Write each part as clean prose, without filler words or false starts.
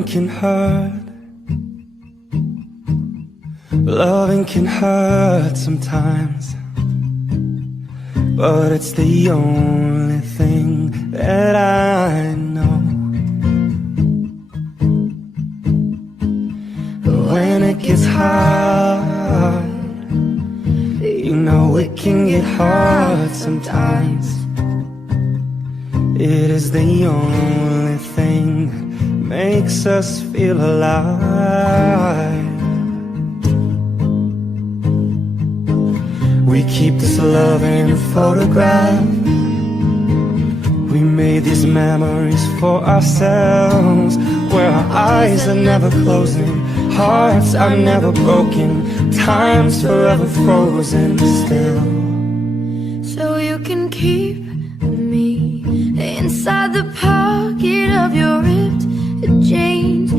Loving can hurt. Loving can hurt sometimes, but it's the only thing that I know. When it gets hard, you know it can get hard sometimes. It is the only thing that makes us feel alive. We keep this love in a photograph. We made these memories for ourselves, where our eyes are never closing, hearts are never broken, time's forever frozen still. So you can keep me inside the pocket of your ripped jeans,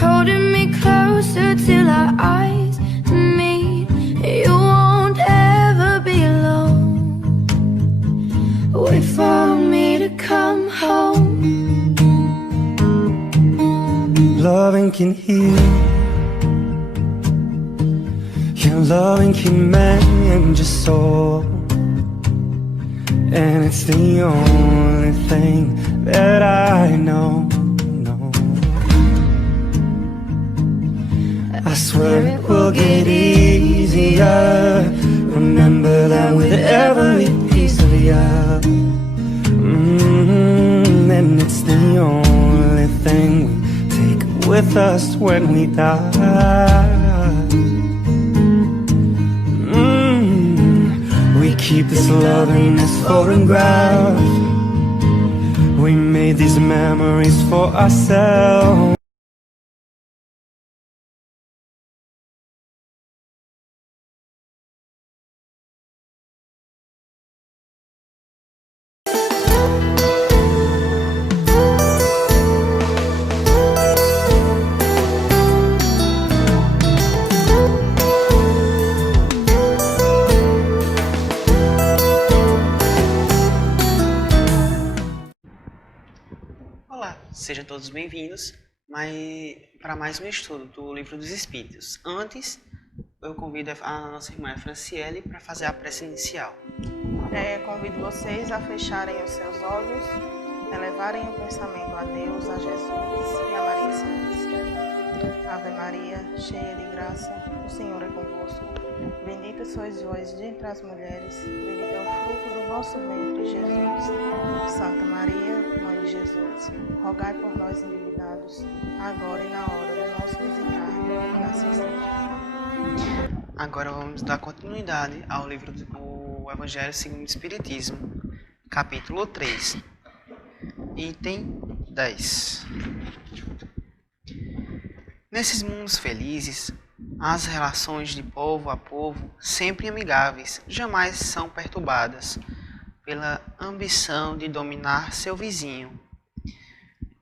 holding me closer till our eyes meet. You won't ever be alone. Wait for me to come home. Loving can heal. Your loving can mend your soul, and it's the only thing that I know. I swear it will get easier. Remember that with every piece of you. And it's the only thing we take with us when we die. We keep this love in this photograph. We made these memories for ourselves. Olá, sejam todos bem-vindos para mais um estudo do Livro dos Espíritos. Antes, eu convido a nossa irmã Franciele para fazer a prece inicial. Convido vocês a fecharem os seus olhos, elevarem o pensamento a Deus, a Jesus e a Maria Santíssima. Ave Maria, cheia de graça, o Senhor é convosco. Bendita sois vós dentre as mulheres, bendito é o fruto do vosso ventre, Jesus. Santa Maria, Mãe de Jesus, rogai por nós endividados, agora e na hora do nosso desencarne, que assim seja. Agora vamos dar continuidade ao livro do Evangelho segundo o Espiritismo, capítulo 3, item 10. Nesses mundos felizes, as relações de povo a povo, sempre amigáveis, jamais são perturbadas pela ambição de dominar seu vizinho,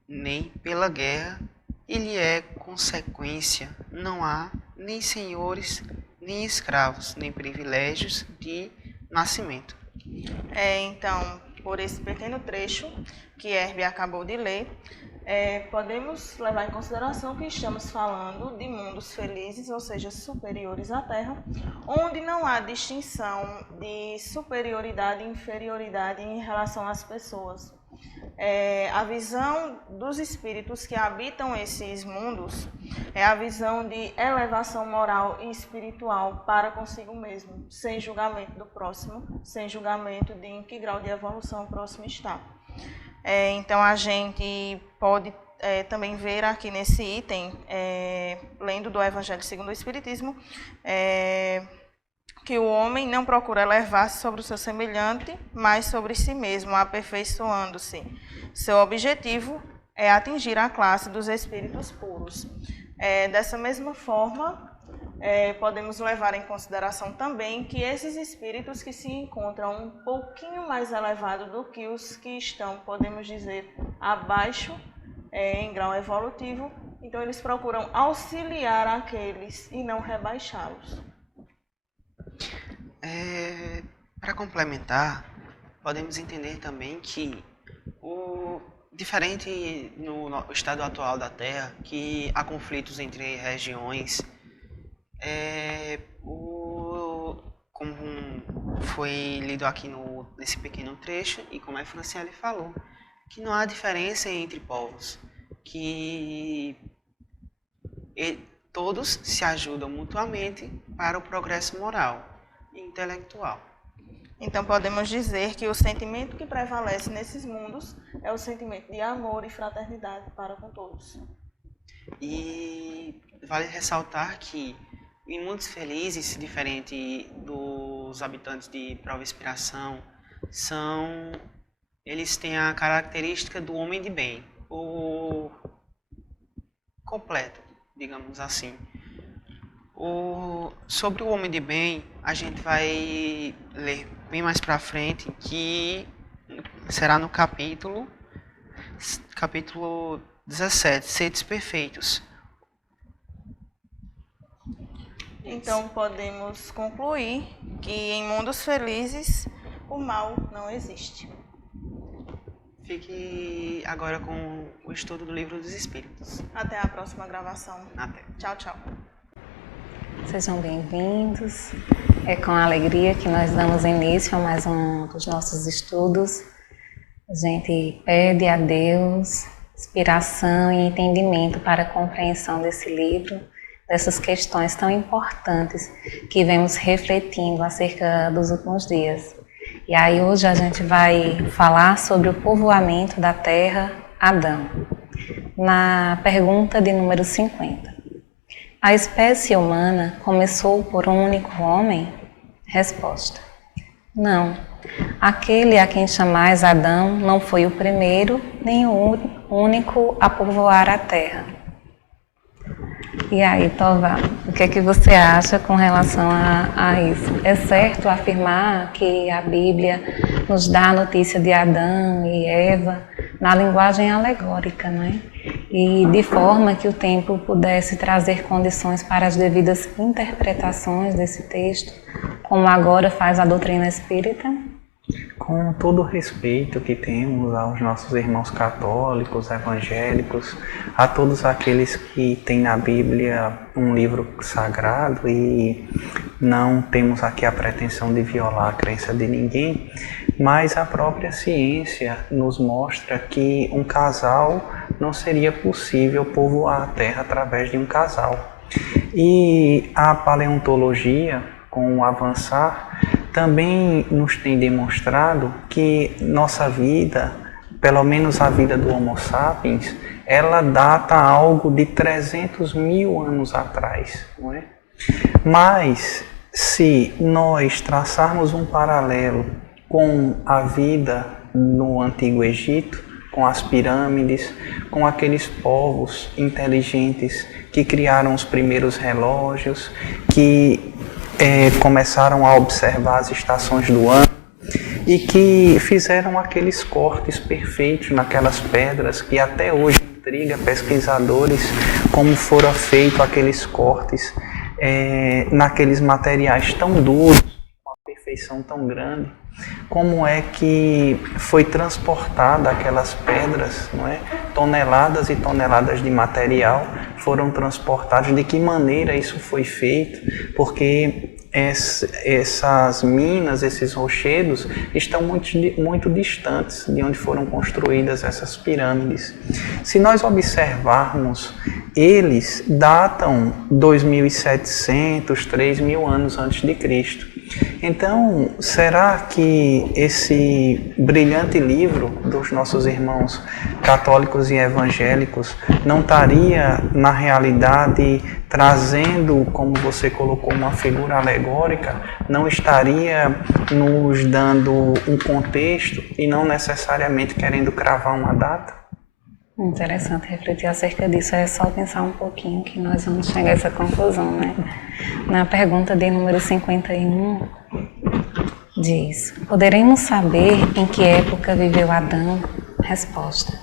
nem pela guerra, e lhe é consequência. Não há nem senhores, nem escravos, nem privilégios de nascimento. Então, por esse pequeno trecho que Herbie acabou de ler, podemos levar em consideração que estamos falando de mundos felizes, ou seja, superiores à Terra, onde não há distinção de superioridade e inferioridade em relação às pessoas. A visão dos espíritos que habitam esses mundos é a visão de elevação moral e espiritual para consigo mesmo, sem julgamento do próximo, sem julgamento de em que grau de evolução o próximo está. Então, a gente pode também ver aqui nesse item, lendo do Evangelho segundo o Espiritismo, que o homem não procura elevar-se sobre o seu semelhante, mas sobre si mesmo, aperfeiçoando-se. Seu objetivo é atingir a classe dos espíritos puros. Dessa mesma forma, podemos levar em consideração também que esses espíritos que se encontram um pouquinho mais elevados do que os que estão, podemos dizer, abaixo em grau evolutivo, então eles procuram auxiliar aqueles e não rebaixá-los. Para complementar, podemos entender também que diferente no estado atual da Terra, que há conflitos entre regiões, como foi lido aqui nesse pequeno trecho, e como a Franciele falou, que não há diferença entre povos, que todos se ajudam mutuamente para o progresso moral e intelectual. Então podemos dizer que o sentimento que prevalece nesses mundos é o sentimento de amor e fraternidade para com todos. E vale ressaltar que em mundos felizes, diferente dos habitantes de Prova e Inspiração, eles têm a característica do homem de bem, o completo, digamos assim. Sobre o homem de bem, a gente vai ler bem mais pra frente, que será no capítulo 17, Seres Perfeitos. Então podemos concluir que em mundos felizes o mal não existe. Fique agora com o estudo do Livro dos Espíritos. Até a próxima gravação. Até. Tchau, tchau. Sejam bem-vindos. É com alegria que nós damos início a mais um dos nossos estudos. A gente pede a Deus inspiração e entendimento para a compreensão desse livro, dessas questões tão importantes que vemos refletindo acerca dos últimos dias. E aí hoje a gente vai falar sobre o povoamento da terra Adão. Na pergunta de número 50. A espécie humana começou por um único homem? Resposta: não. Aquele a quem chamais Adão não foi o primeiro nem o único a povoar a terra. E aí, Tová, o que é que você acha com relação a isso? É certo afirmar que a Bíblia nos dá a notícia de Adão e Eva na linguagem alegórica, né? E de forma que o tempo pudesse trazer condições para as devidas interpretações desse texto, como agora faz a doutrina espírita? Com todo o respeito que temos aos nossos irmãos católicos, evangélicos, a todos aqueles que têm na Bíblia um livro sagrado, e não temos aqui a pretensão de violar a crença de ninguém, mas a própria ciência nos mostra que um casal não seria possível povoar a Terra através de um casal. E a paleontologia, com o avançar, também nos tem demonstrado que nossa vida, pelo menos a vida do Homo sapiens, ela data algo de 300 mil anos atrás, não é? Mas se nós traçarmos um paralelo com a vida no Antigo Egito, com as pirâmides, com aqueles povos inteligentes que criaram os primeiros relógios, que começaram a observar as estações do ano e que fizeram aqueles cortes perfeitos naquelas pedras que até hoje intriga pesquisadores, como foram feitos aqueles cortes naqueles materiais tão duros, com uma perfeição tão grande. Como é que foi transportada aquelas pedras, não é? Toneladas e toneladas de material foram transportadas, de que maneira isso foi feito, porque essas minas, esses rochedos estão muito distantes de onde foram construídas essas pirâmides. Se nós observarmos, eles datam 2.700, 3.000 anos antes de Cristo. Então, será que esse brilhante livro dos nossos irmãos católicos e evangélicos não estaria, na realidade, trazendo, como você colocou, uma figura alegórica, não estaria nos dando um contexto e não necessariamente querendo cravar uma data? Interessante refletir acerca disso. É só pensar um pouquinho que nós vamos chegar a essa conclusão, né? Na pergunta de número 51, diz: poderemos saber em que época viveu Adão? Resposta: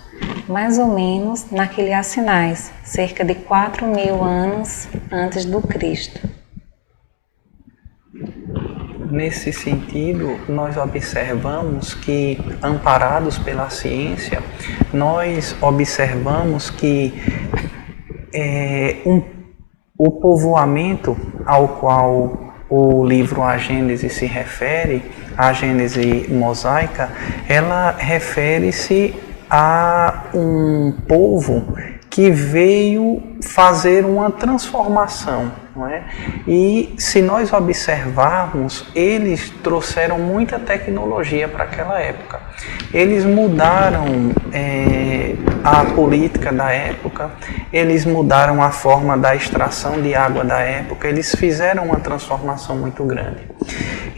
mais ou menos na que lhe há sinais, cerca de 4.000 anos antes do Cristo. nesse sentido, nós observamos que, amparados pela ciência, nós observamos que o povoamento ao qual o livro A Gênese se refere, a Gênese mosaica, ela refere-se a um povo que veio fazer uma transformação, não é? E se nós observarmos, eles trouxeram muita tecnologia para aquela época. Eles mudaram a política da época, eles mudaram a forma da extração de água da época, eles fizeram uma transformação muito grande.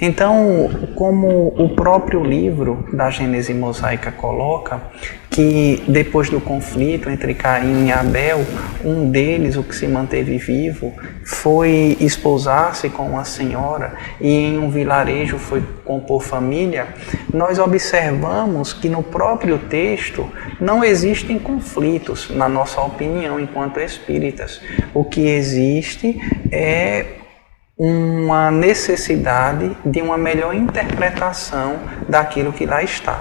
Então, como o próprio livro da Gênese mosaica coloca, que depois do conflito entre Caim e Abel, um deles, o que se manteve vivo, foi esposar-se com uma senhora e em um vilarejo foi compor família, nós observamos que no próprio texto não existem conflitos, na nossa opinião, enquanto espíritas. O que existe é uma necessidade de uma melhor interpretação daquilo que lá está.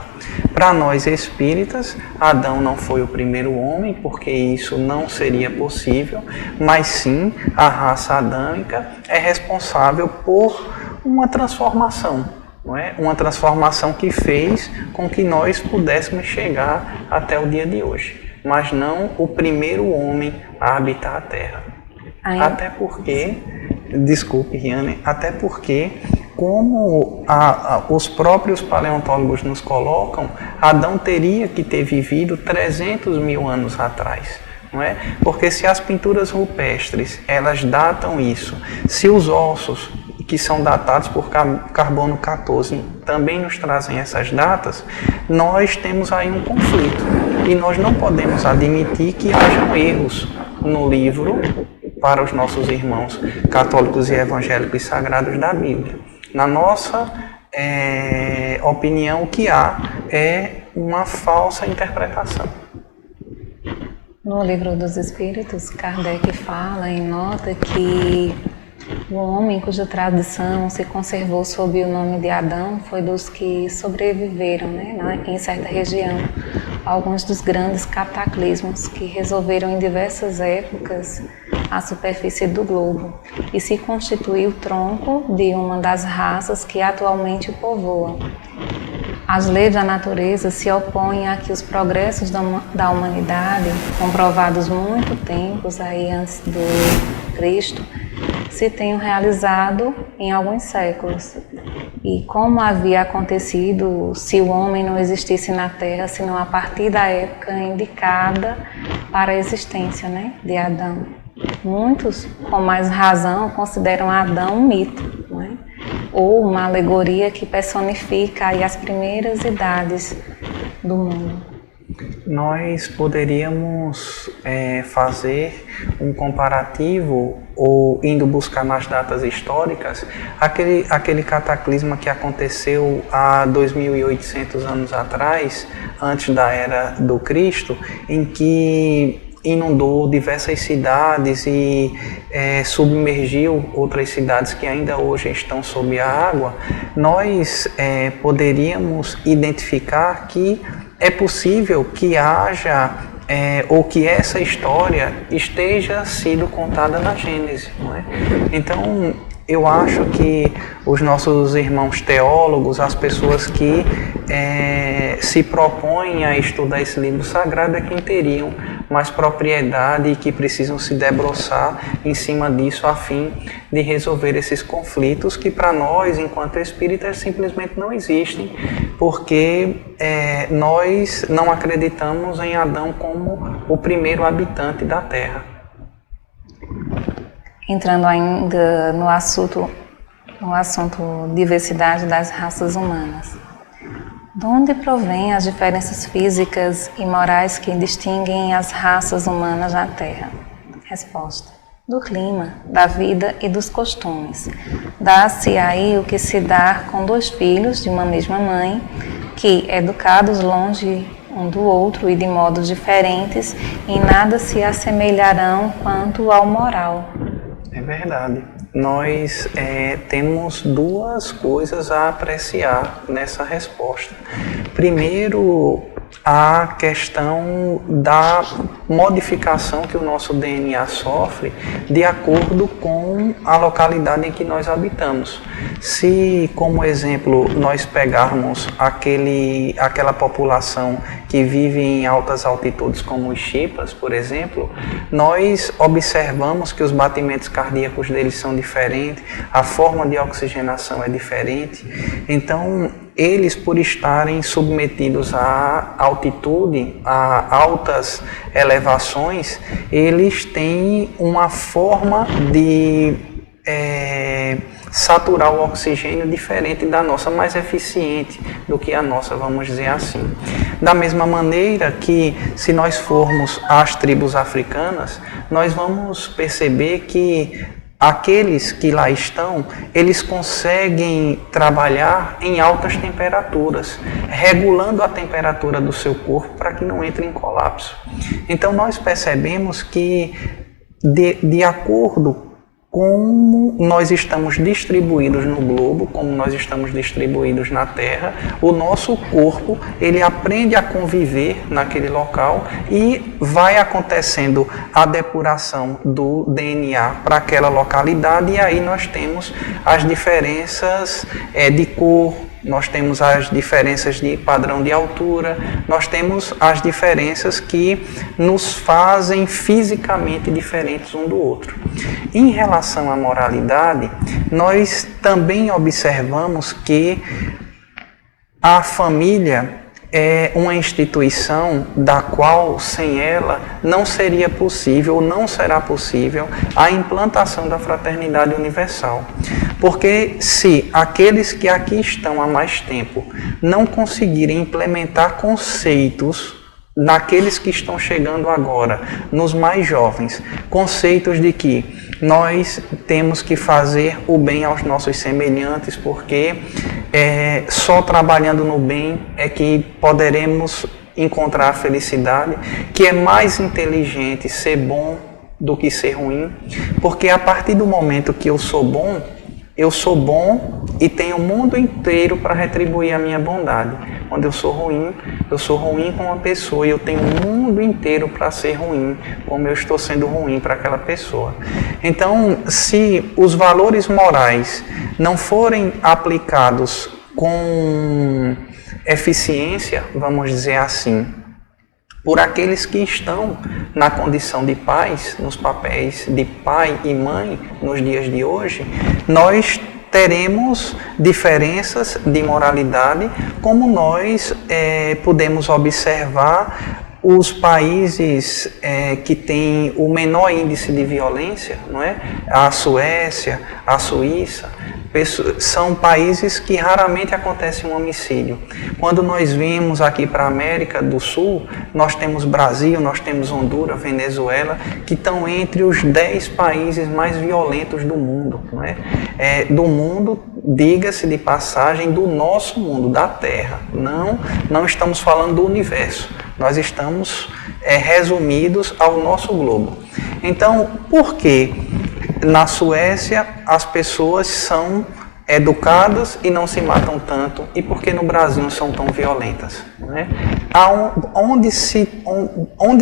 Para nós espíritas, Adão não foi o primeiro homem, porque isso não seria possível, mas sim a raça adâmica é responsável por uma transformação, não é? Uma transformação que fez com que nós pudéssemos chegar até o dia de hoje, mas não o primeiro homem a habitar a Terra. Até porque, desculpe, Riane, até porque, como os próprios paleontólogos nos colocam, Adão teria que ter vivido 300 mil anos atrás, não é? Porque se as pinturas rupestres, elas datam isso, se os ossos, que são datados por carbono 14, também nos trazem essas datas, nós temos aí um conflito. E nós não podemos admitir que hajam erros no livro para os nossos irmãos católicos e evangélicos sagrados da Bíblia. Na nossa opinião, o que há é uma falsa interpretação. No Livro dos Espíritos, Kardec fala e nota que o homem cuja tradição se conservou sob o nome de Adão foi dos que sobreviveram, em certa região, alguns dos grandes cataclismos que resolveram em diversas épocas a superfície do globo e se constituiu o tronco de uma das raças que atualmente o povoam. As leis da natureza se opõem a que os progressos da humanidade, comprovados muito tempos aí antes do Cristo, se tenham realizado em alguns séculos. E como havia acontecido se o homem não existisse na Terra, senão a partir da época indicada para a existência, de Adão. Muitos, com mais razão, consideram Adão um mito, ou uma alegoria que personifica aí as primeiras idades do mundo. Nós poderíamos fazer um comparativo ou indo buscar nas datas históricas aquele cataclisma que aconteceu há 2.800 anos atrás, antes da era do Cristo, em que inundou diversas cidades e submergiu outras cidades que ainda hoje estão sob a água. Nós poderíamos identificar que é possível que haja ou que essa história esteja sendo contada na Gênese, não é? Então, eu acho que os nossos irmãos teólogos, as pessoas que se propõem a estudar esse livro sagrado, é quem teriam mais propriedade e que precisam se debruçar em cima disso a fim de resolver esses conflitos que para nós, enquanto espíritas, simplesmente não existem, porque nós não acreditamos em Adão como o primeiro habitante da Terra. Entrando ainda no assunto diversidade das raças humanas. De onde provém as diferenças físicas e morais que distinguem as raças humanas na Terra? Resposta: do clima, da vida e dos costumes. Dá-se aí o que se dá com dois filhos de uma mesma mãe, que, educados longe um do outro e de modos diferentes, em nada se assemelharão quanto ao moral. É verdade. nós temos duas coisas a apreciar nessa resposta. Primeiro, a questão da modificação que o nosso DNA sofre de acordo com a localidade em que nós habitamos. Se, como exemplo, nós pegarmos aquela população que vive em altas altitudes, como os Chipas, por exemplo, nós observamos que os batimentos cardíacos deles são diferentes, a forma de oxigenação é diferente. Então, eles, por estarem submetidos à altitude, a altas elevações, eles têm uma forma de saturar o oxigênio diferente da nossa, mais eficiente do que a nossa, vamos dizer assim. Da mesma maneira que, se nós formos às tribos africanas, nós vamos perceber que aqueles que lá estão, eles conseguem trabalhar em altas temperaturas, regulando a temperatura do seu corpo para que não entre em colapso. Então nós percebemos que, de acordo como nós estamos distribuídos no globo, como nós estamos distribuídos na Terra, o nosso corpo, ele aprende a conviver naquele local e vai acontecendo a depuração do DNA para aquela localidade, e aí nós temos as diferenças de cor, nós temos as diferenças de padrão de altura, nós temos as diferenças que nos fazem fisicamente diferentes um do outro. Em relação à moralidade, nós também observamos que a família é uma instituição da qual, sem ela, não seria possível, não será possível, a implantação da fraternidade universal. Porque se aqueles que aqui estão há mais tempo não conseguirem implementar conceitos naqueles que estão chegando agora, nos mais jovens, conceitos de que nós temos que fazer o bem aos nossos semelhantes, porque só trabalhando no bem é que poderemos encontrar a felicidade, que é mais inteligente ser bom do que ser ruim, porque a partir do momento que eu sou bom e tenho o mundo inteiro para retribuir a minha bondade. Quando eu sou ruim com uma pessoa e eu tenho o mundo inteiro para ser ruim, como eu estou sendo ruim para aquela pessoa. Então, se os valores morais não forem aplicados com eficiência, vamos dizer assim, por aqueles que estão na condição de pais, nos papéis de pai e mãe nos dias de hoje, nós teremos diferenças de moralidade, como nós podemos observar os países que têm o menor índice de violência, não é? A Suécia, a Suíça, são países que raramente acontece um homicídio. Quando nós vimos aqui para a América do Sul, nós temos Brasil, nós temos Honduras, Venezuela, que estão entre os 10 países mais violentos do mundo. Não é? Do mundo, diga-se de passagem, do nosso mundo, da Terra. Não estamos falando do universo. Nós estamos resumidos ao nosso globo. Então, por que na Suécia as pessoas são educadas e não se matam tanto, e por que no Brasil são tão violentas? Né? Onde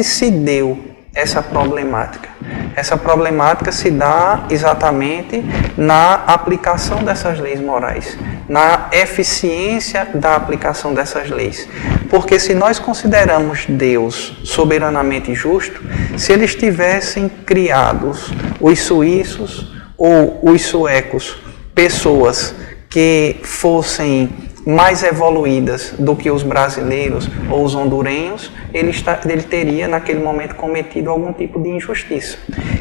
se deu essa problemática? Essa problemática se dá exatamente na aplicação dessas leis morais, na eficiência da aplicação dessas leis. Porque se nós consideramos Deus soberanamente justo, se eles tivessem criados os suíços ou os suecos, pessoas que fossem mais evoluídas do que os brasileiros ou os hondurenhos, ele teria naquele momento cometido algum tipo de injustiça.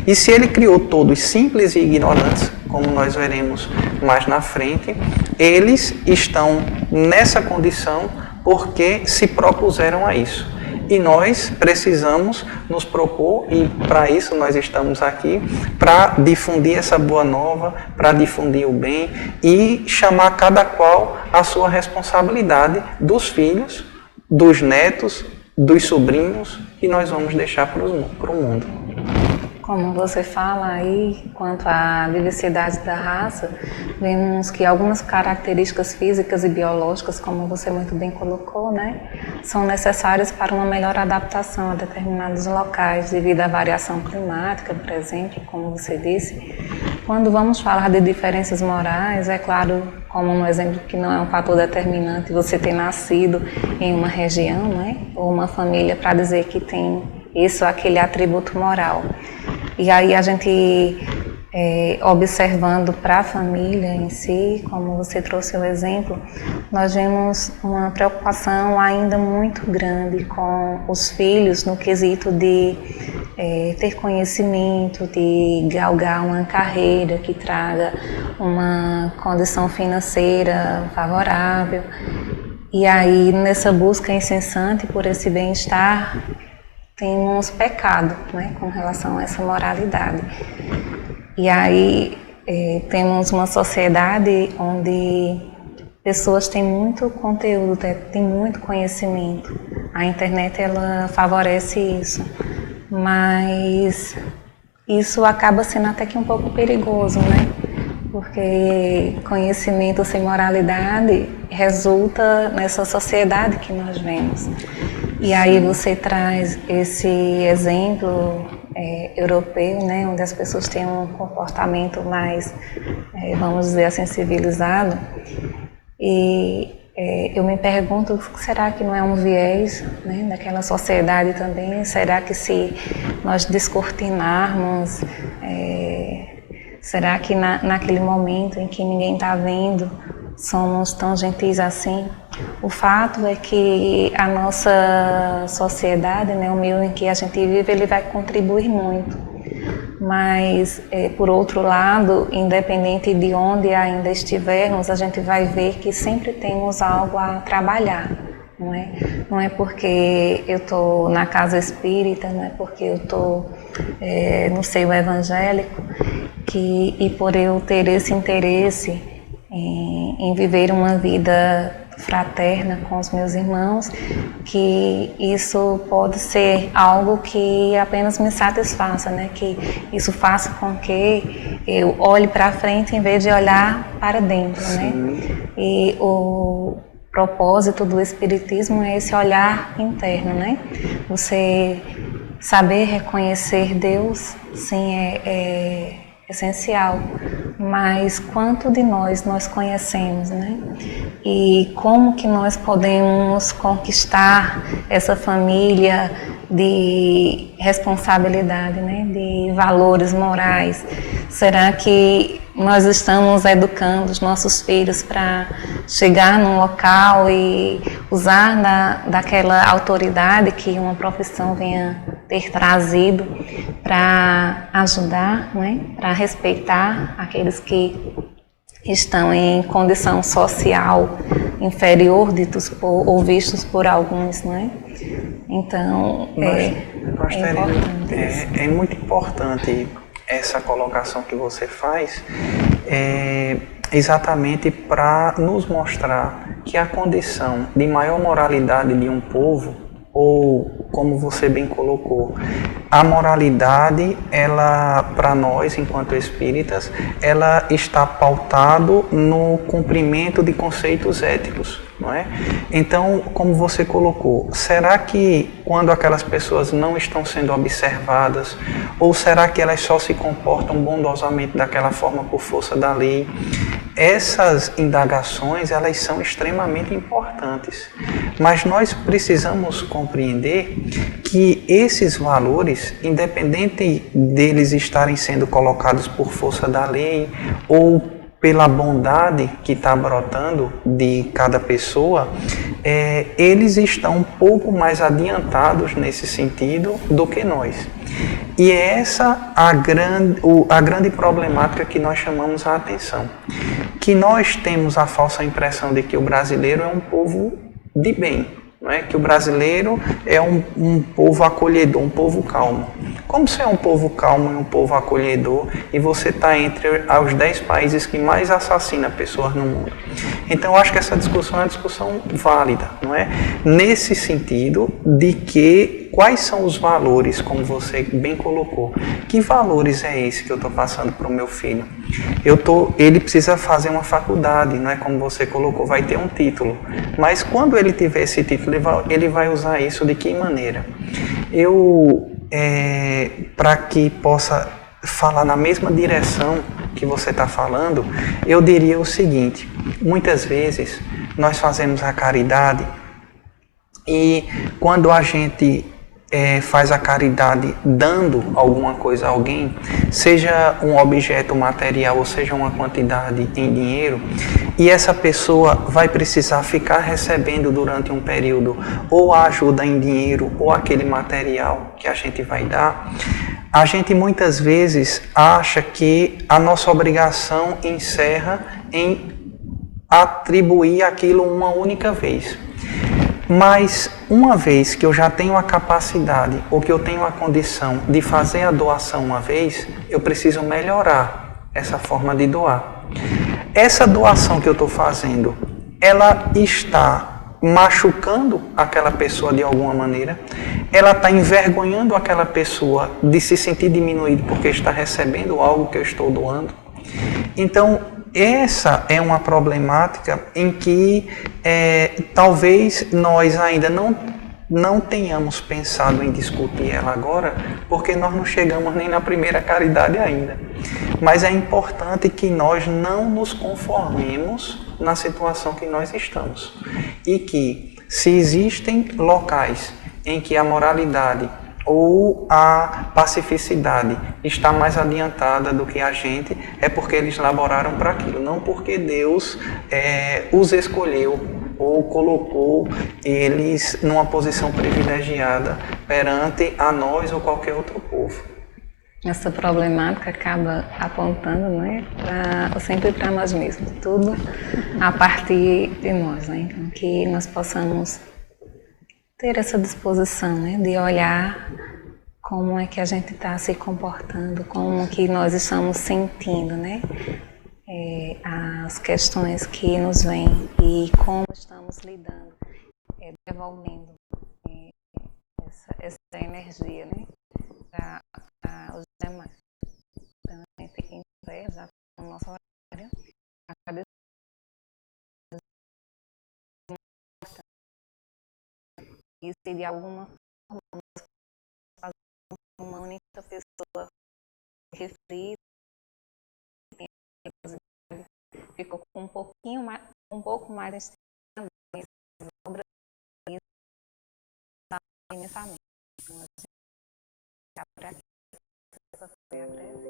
E se ele criou todos simples e ignorantes, como nós veremos mais na frente, eles estão nessa condição porque se propuseram a isso. E nós precisamos nos propor, e para isso nós estamos aqui, para difundir essa boa nova, para difundir o bem e chamar cada qual a sua responsabilidade dos filhos, dos netos, dos sobrinhos que nós vamos deixar para o mundo. Como você fala aí, quanto à diversidade da raça, vemos que algumas características físicas e biológicas, como você muito bem colocou, né, são necessárias para uma melhor adaptação a determinados locais, devido à variação climática, por exemplo, como você disse. Quando vamos falar de diferenças morais, é claro, como um exemplo que não é um fator determinante, você ter nascido em uma região, né, ou uma família para dizer que tem isso ou aquele atributo moral. E aí a gente, observando para a família em si, como você trouxe o exemplo, nós vemos uma preocupação ainda muito grande com os filhos no quesito de ter conhecimento, de galgar uma carreira que traga uma condição financeira favorável. E aí, nessa busca incessante por esse bem-estar, temos pecado, né, com relação a essa moralidade. E aí temos uma sociedade onde pessoas têm muito conteúdo, têm muito conhecimento. A internet, ela favorece isso, mas isso acaba sendo até que um pouco perigoso, né? Porque conhecimento sem moralidade resulta nessa sociedade que nós vemos. E aí você traz esse exemplo europeu, né, onde as pessoas têm um comportamento mais, vamos dizer assim, civilizado. E eu me pergunto, será que não é um viés, né, daquela sociedade também? Será que se nós descortinarmos, será que naquele momento em que ninguém está vendo, somos tão gentis assim? O fato é que a nossa sociedade, né, o meio em que a gente vive, ele vai contribuir muito. Mas, por outro lado, independente de onde ainda estivermos, a gente vai ver que sempre temos algo a trabalhar. Não é porque eu estou na casa espírita, não é porque eu estou no seio evangélico, e por eu ter esse interesse em viver uma vida fraterna com os meus irmãos, que isso pode ser algo que apenas me satisfaça, né? Que isso faça com que eu olhe para frente em vez de olhar para dentro, né? E o propósito do Espiritismo é esse olhar interno, né? Você saber reconhecer Deus, sim, é essencial, mas quanto de nós conhecemos, né? E como que nós podemos conquistar essa família de responsabilidade, né? De valores morais? Será que nós estamos educando os nossos filhos para chegar num local e usar daquela autoridade que uma profissão venha ter trazido para ajudar, né? Para respeitar aqueles que estão em condição social inferior, ditos ou vistos por alguns, não é? Então, é muito importante essa colocação que você faz, exatamente para nos mostrar que a condição de maior moralidade de um povo, ou como você bem colocou, a moralidade, ela, para nós, enquanto espíritas, ela está pautado no cumprimento de conceitos éticos, não é? Então, como você colocou, será que quando aquelas pessoas não estão sendo observadas, ou será que elas só se comportam bondosamente daquela forma por força da lei? Essas indagações, elas são extremamente importantes, mas nós precisamos compreender que esses valores, independente deles estarem sendo colocados por força da lei ou pela bondade que está brotando de cada pessoa, eles estão um pouco mais adiantados nesse sentido do que nós. E é essa a grande problemática que nós chamamos a atenção. Que nós temos a falsa impressão de que o brasileiro é um povo de bem, não é? Que o brasileiro é um povo acolhedor, um povo calmo. Como você é um povo calmo e um povo acolhedor e você está entre os 10 países que mais assassinam pessoas no mundo? Então, eu acho que essa discussão é uma discussão válida, não é? Nesse sentido de que quais são os valores, como você bem colocou. Que valores é esse que eu estou passando para o meu filho? Ele precisa fazer uma faculdade, não é como você colocou, vai ter um título. Mas quando ele tiver esse título, ele vai usar isso de que maneira? Para que possa falar na mesma direção que você está falando, eu diria o seguinte: muitas vezes nós fazemos a caridade e quando a gente faz a caridade dando alguma coisa a alguém, seja um objeto material ou seja uma quantidade em dinheiro, e essa pessoa vai precisar ficar recebendo durante um período ou a ajuda em dinheiro ou aquele material que a gente vai dar, a gente muitas vezes acha que a nossa obrigação encerra em atribuir aquilo uma única vez. Mas uma vez que eu já tenho a capacidade ou que eu tenho a condição de fazer a doação uma vez, eu preciso melhorar essa forma de doar. Essa doação que eu estou fazendo, ela está machucando aquela pessoa de alguma maneira, ela está envergonhando aquela pessoa de se sentir diminuído porque está recebendo algo que eu estou doando. Então, essa é uma problemática em que talvez nós ainda não tenhamos pensado em discutir ela agora, porque nós não chegamos nem na primeira caridade ainda. Mas é importante que nós não nos conformemos na situação que nós estamos. E que, se existem locais em que a moralidade ou a pacificidade está mais adiantada do que a gente, é porque eles laboraram para aquilo, não porque Deus os escolheu ou colocou eles numa posição privilegiada perante a nós ou qualquer outro povo. Essa problemática acaba apontando, né, sempre para nós mesmos, tudo a partir de nós, né? Então, que nós possamos ter essa disposição, né, de olhar como é que a gente está se comportando, como que nós estamos sentindo, né, as questões que nos vêm e como estamos lidando, devolvendo essa energia, né, para os demais. Então, a gente fica em pé, já no nosso horário, agradecer. E se de alguma forma uma única pessoa reflita, ficou com um pouco mais de obra imensamente. Então, a gente está para essa foi a prece.